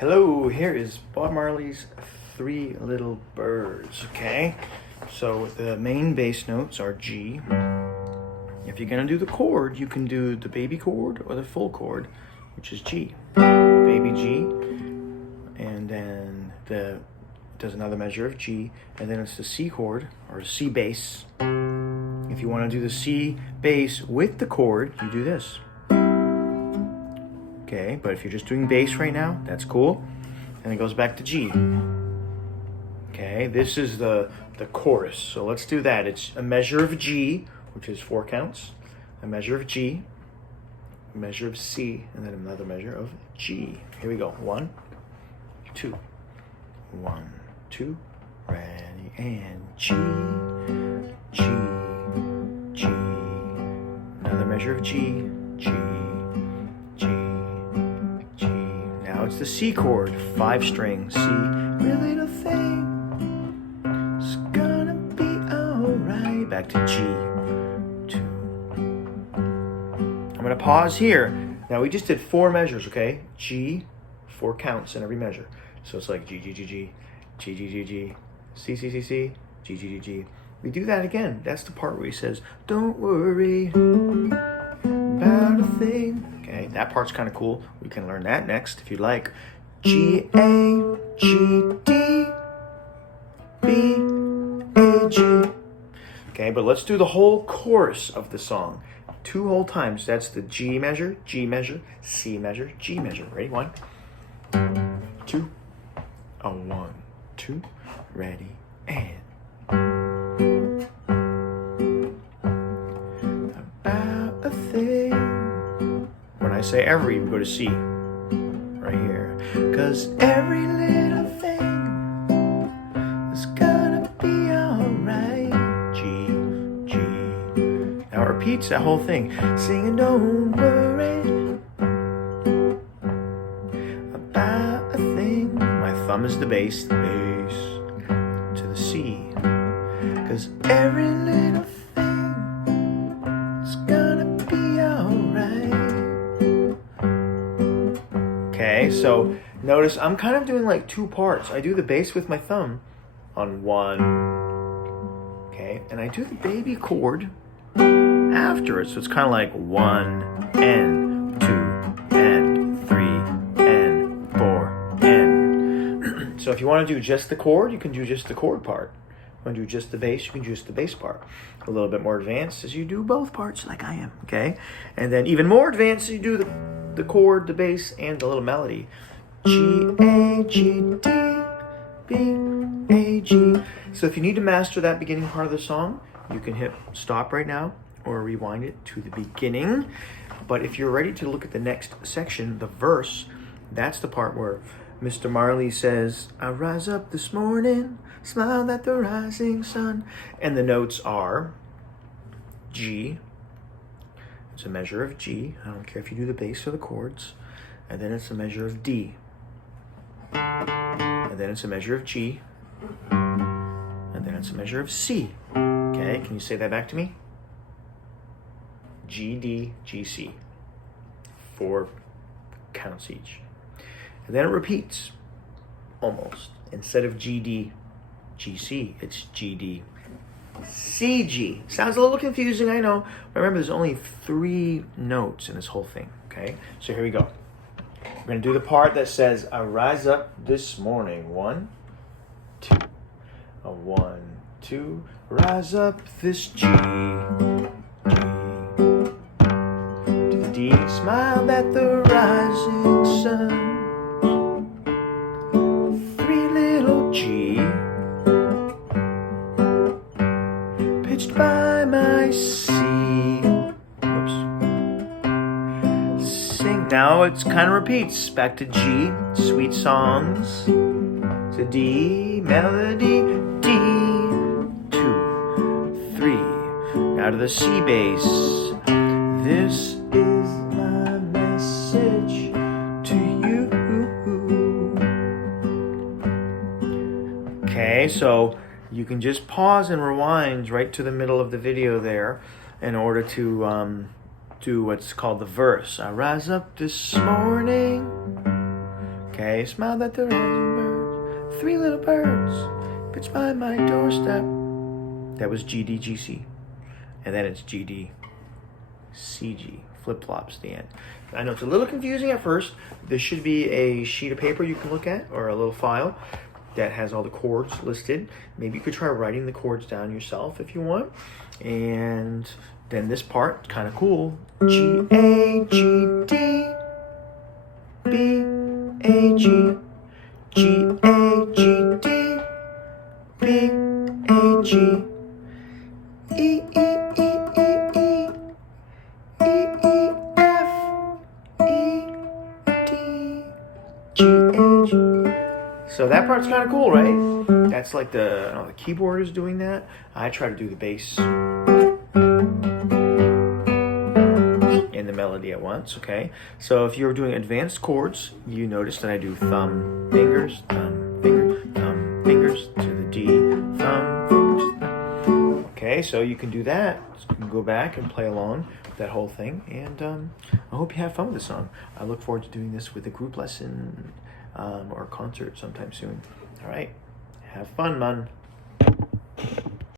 Hello, here is Bob Marley's Three Little Birds, okay? So the main bass notes are G. If you're gonna do the chord, you can do the baby chord or the full chord, which is G. Baby G, and then does another measure of G, and then it's the C chord, or C bass. If you wanna do the C bass with the chord, you do this. Okay, but if you're just doing bass right now, that's cool. And it goes back to G. Okay, this is the chorus. So let's do that. It's a measure of G, which is 4 counts, a measure of G, a measure of C, and then another measure of G. Here we go. 1, 2. 1, 2. Ready, and G, G, G. Another measure of G, G, G. Now it's the C chord, 5 string, C. Every little thing is gonna be alright. Back to G, 2. I'm gonna pause here. Now we just did 4 measures, okay? G, 4 counts in every measure. So it's like G, G, G, G, G, G, G, G, C, C, C, C, G, G, G, G. We do that again. That's the part where he says, don't worry about a thing. Okay, that part's kind of cool. We can learn that next if you'd like. G, A, G, D, B, A, G. Okay, but let's do the whole chorus of the song. 2 whole times. That's the G measure, C measure, G measure. Ready? 1, 2. 1, 2. Ready, and. About a thing. When I say every, we go to C, right here. 'Cause every little thing is gonna be alright. G, G. Now it repeats that whole thing. Singing, don't worry about a thing. My thumb is the bass, to the C. 'Cause every little thing is gonna be alright. Okay, so notice I'm kind of doing like 2 parts. I do the bass with my thumb on 1, okay, and I do the baby chord after it. So it's kind of like 1 and 2 and 3 and 4 and. So if you want to do just the chord, you can do just the chord part. If you want to do just the bass, you can do just the bass part. A little bit more advanced as you do both parts like I am, okay? And then even more advanced, you do the chord, the bass, and the little melody. G, A, G, D, B, A, G. So if you need to master that beginning part of the song, you can hit stop right now or rewind it to the beginning. But if you're ready to look at the next section, the verse, that's the part where Mr. Marley says, I rise up this morning, smiled at the rising sun. And the notes are G. It's a measure of G. I don't care if you do the bass or the chords. And then it's a measure of D. And then it's a measure of G. And then it's a measure of C. Okay, can you say that back to me? G, D, G, C. 4 counts each. And then it repeats, almost. Instead of G, D, G, C, it's G, D, C, G. Sounds a little confusing, I know. But remember, there's only 3 notes in this whole thing, okay? So here we go. We're going to do the part that says, I rise up this morning. 1, 2. 1, 2. Rise up this G. G. To the D. Smiled at the rising sun. 3 little G. Pitched by my C. Oops. Sing. Now it kind of repeats. Back to G. Sweet songs. To D. Melody. D. 2, 3. Now to the C bass. This is my message to you. Okay, so you can just pause and rewind right to the middle of the video there in order to do what's called the verse. I rise up this morning. Okay, smiled at the rising birds, 3 little birds, pitched by my doorstep. That was G, D, G, C. And then it's G, D, C, G. Flip-flops the end. I know it's a little confusing at first. There should be a sheet of paper you can look at, or a little file that has all the chords listed. Maybe you could try writing the chords down yourself if you want. And then this part, kind of cool. G, A, G, D, B, A, G, G, A, G, D, B, A, G, E, E, E, E, E, E, E, F, E, D, G, H. So that part's kind of cool, right? That's like the keyboard is doing that. I try to do the bass and the melody at once, okay? So if you're doing advanced chords, you notice that I do thumb, fingers, thumb, fingers to the D, thumb, fingers, thumb. Okay, so you can do that. So you can go back and play along with that whole thing. And I hope you have fun with the song. I look forward to doing this with a group lesson or concert sometime soon. All right, have fun, man.